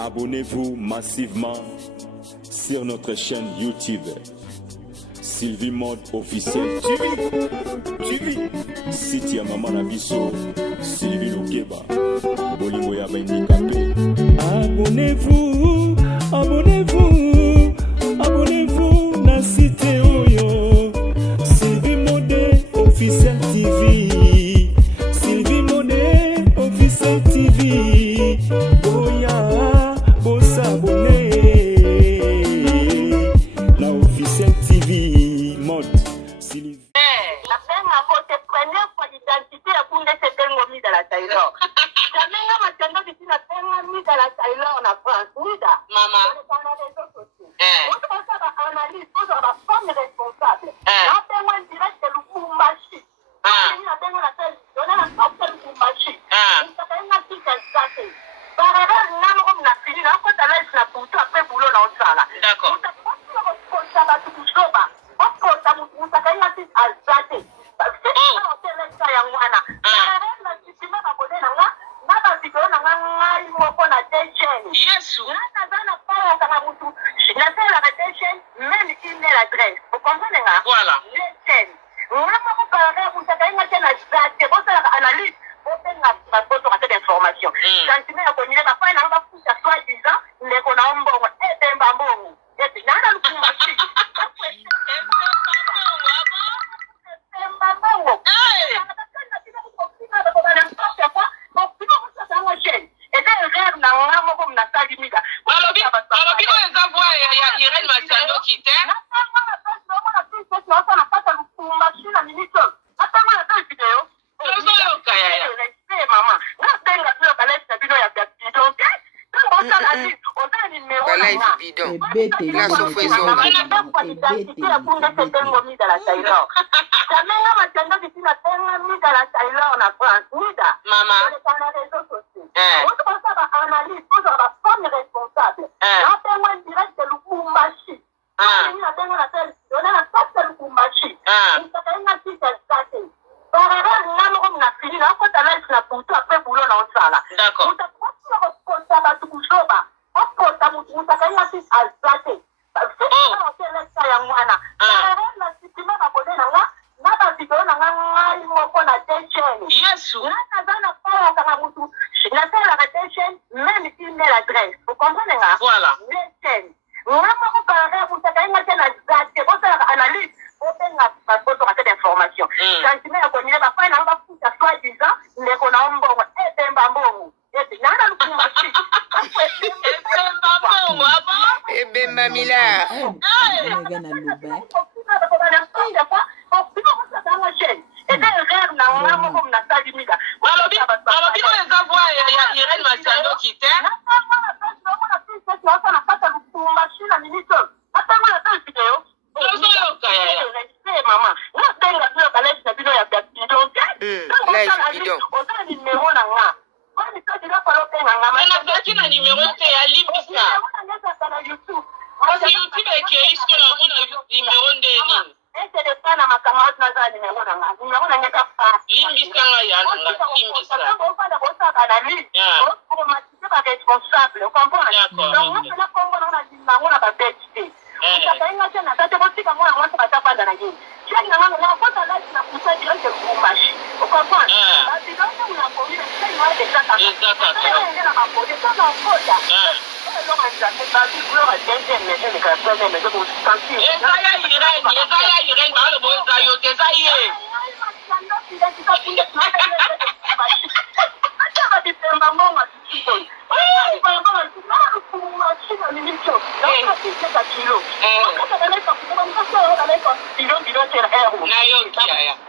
Abonnez-vous massivement sur notre chaîne YouTube. Sylvie Mode officiel TV. Site ya Mama Nabiso, Sylvie Lokeba. Bolingo ya handicapé. Abonnez-vous, abonnez-vous, abonnez-vous na site oyo. Sylvie Mode officiel TV. Sylvie Mode officiel TV. Boya, bossa abonné. La officiel TV Mode Sylvie. La peine à votre première fois d'identité à Koundé, c'est un homme de la Taylor. Jamais on m'a dit que la peine mis de la Taylor en France. Maman. On a des autres aussi. On peut faire une analyse, on a la femme responsable. La peine on dirait que le Koumbachi. La peine on appelle, on a la sorte de Koumbachi. Il s'appelle une petite exacte. Par erreur, on a fini, on a fait la photo après boulot dans le salon. D'accord. Voilà.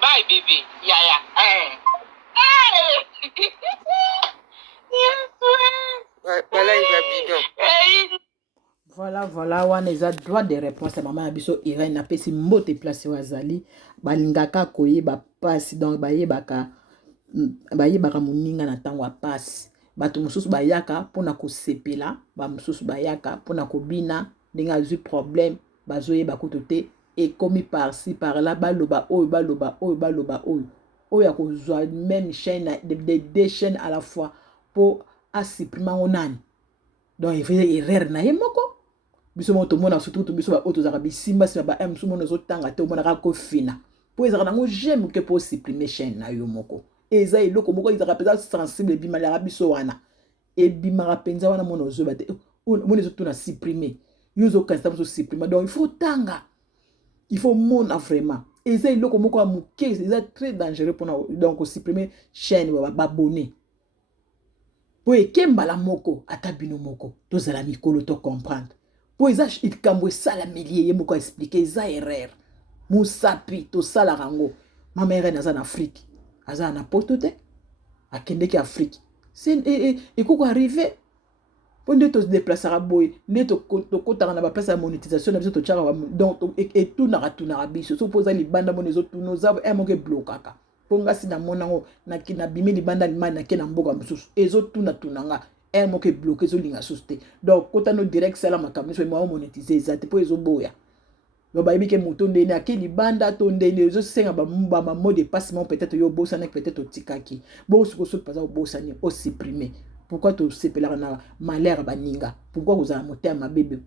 Bye, baby. Voilà, wana eza droit de réponse à maman biso Irène na pesi mbote place wazali balingaka koyeba pasi donc bayebaka moninga na tango ya pasi bato mosusu bayaka pona kosepela ba mosusu bayaka pona kobina ndenge azwi problème bazoyeba kutu te ekomi par-ci par-là baloba oyo ya kozwa même chaîne de deux chaînes à la fois po asupprime yango nani donc il faisait erreur na ye moko biso mo tomona surtout biso ba auto zaka bisimba si ba m sumo nozo tanga te omona ka ko fina po ezaka nango j'aime que pour supprimer chaîne na yo moko eza eloko moko ezaka peza sensible bimala biso wana ebimaka penza wana mona ozoba te mona ezo tuna supprimer yo zo kasta so supprimer donc il faut tanga il faut mona vraiment eza eloko moko ya moke eza très dangereux pour donc supprimer chaîne ba abonné po ekembala moko ata bino moko tozala mikolo to comprendre po eza ikambo esala milie ye moko expliquer eza erreur musapi tosala rango mama erreur aza na Afrique aza na poto te akendeki Afrique ekoko arrive po nde todeplaçaka boye nde tokotaka na baplace ya monétisation na biso totyaka donc etunaka biso so mpo oza libanda mona ezotuna oza moko eblokaka mpo ngasi namona yango nabimi libanda limani nake na mboka mosusu ezotuna nga moko ebloke ezolinga susu te donc kota no direct sala makambo nyonso ema monétise eza te mpo ezoboya donc bayebi ke moto ndeni ake libanda to ndeni ezosenga bamamo de passement peut-être yo obosanaki peut-être otikaki bosukosuki paza obosani osupprime pourquoi tosepelaka na malheur baninga pourquoi kozala motema mabe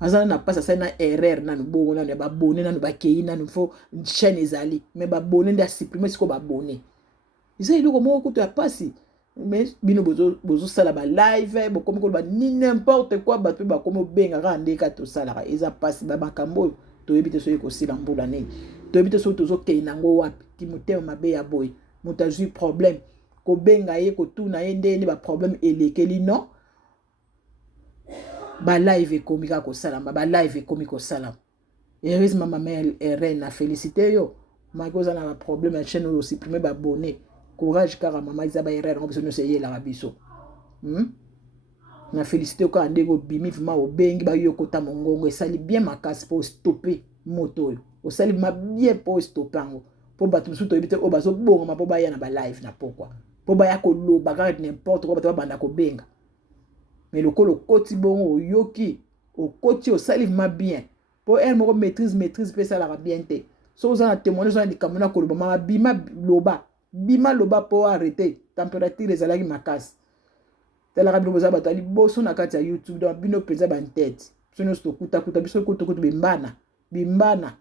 azana na pasa asali na erreur nanu bongo nanu ya babone nanu bakei nanu fo chaîne ezali mais babone nde asupprime siko babone eza eloko moko kutu ya pasi mais bino bozosala balive bokomi koloba ni n'importe quoi bato mpe bakomi obengaka ndeka tosalaka eza pasi bamakambo oyo toyebi te soki ekosila mbula nini toyebi te soki tozokei nango wapi ti motema mabe ya boye moto azwi problème kobenga ye kotuna ye ndeni baproblème elekeli non balive ekomi kaka kosalama balive ekomi kosalama heureusement mama reine na félicité yo maki oza na baproblème ya chaîne oyo osupprime babone courage kaka mama eza baerreur yango biso nyonso eyelaka biso na félicité yo kaka ndenge obimi vraimen obengi bayo okota mongongo esali bien makasi mpo ostoppe moto oyo osali vraimen bien mpo ostoppe yango mpo bato mosusu toyebi te oyo bazobongama mpo baya na balive na pokwa mpo baya koloba kaka n'importe quoi bato babanda kobenga mais lokolo okoti bongo oyoki okoti osali vraimen bien mpo ere moko maîtrise mpe esalaka bien te so oza na témoignage oza na likambo na koloba mama bima loba mpo arrete température ezalaki makasi talaka bino boza bato ya liboso na kati ya YouTube donc bino mpenza bantete biso nyonso tokutakuta biso kutukutu bimbana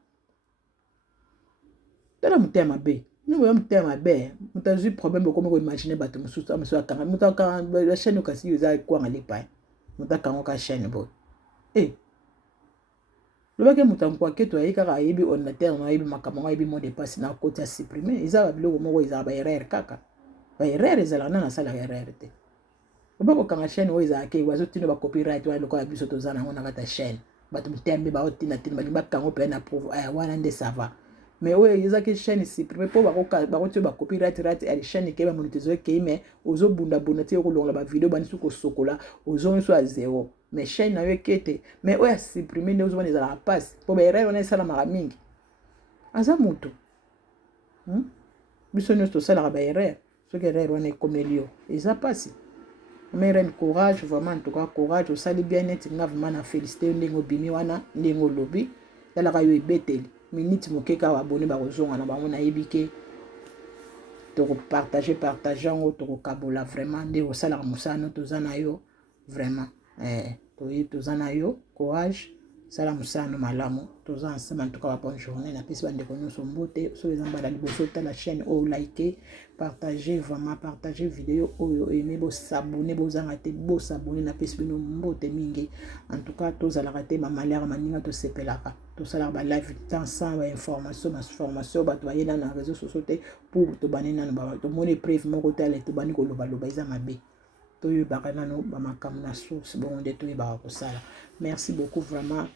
tala motema mabe nini boya motema mabe moto azwi problème bokomi koimagine bato mosusu akanga moto akanga la chaîne okasi eza ekwanga lipa moto akango ka chaîne boye lobaki moto ankwake ayebi kaka ayebi ordinateur na ayebi makambo ngo ayebi mot de passe na koti ya supprime eza biloko moko ezala baerreur kaka baerreur ezalaka nana asalaka erreur te oba kokanga chaîne oyo ezalaka bazotina bacopyright wana lokola biso toza nango na kati ya chaîne bato motembe baotina tina balingi bakango mpe na wana nde sava mais oyo ezaki chaîne supprime mpo bakotia bacopyright right ya chaîne ekei bamonetize ekei mais ozobundabunda ti okolongola bavideo bandisi kosokola ozongiso ya zero mais chaîne na yo ekei te mais oyo asupprime nde ozomona ezalaka mpasi mpo baerreur wana esalamaka mingi aza moto biso nyonso tosalaka baerreur soki erreur wana ekomeli yo eza mpasi mais reine courage vraiment en tout cas courage osali bien neti nga vraiment na félicité yo ndenge obimi wana ndenge olobi talaka yo ebeteli minute moke kaka babone bakozonga na bango nayebi ke tokopartage yango tokokabola vraiment nde osalaka mosala toza na yo vraiment toza na yo courage sala mosala malamu toza ensemble en tout cas bonne journée napesi bandeko nyonso mbote soki eza mbala liboso otala chaîne oyo like partager vraiment partager vidéo oyo aimé bosabone bozanga te bosabone napesi bino mbote mingi en tout cas tozalaka te bamalere maninga tosepelaka tosalaka balive ensemble bainformation bato bayena na réseau sociaux te pour tobani nano tomoni preuve moko tala tobani kolobaloba eza mabe toyebaka nano bamakambo na source bongo nde toyebaka kosala merci beaucoup vraiment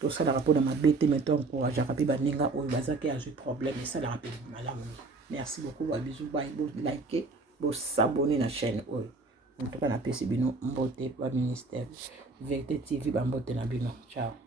tosalaka mpona mabe te mais toencourageaka mpe baninga oyo bazaki azwi problème esalaka mpe malamu merci beaucoup babizu bai bolike bosabone na chaîne oyo en tout cas napesi bino mbote baministère Vérité TV bambote na bino ciao.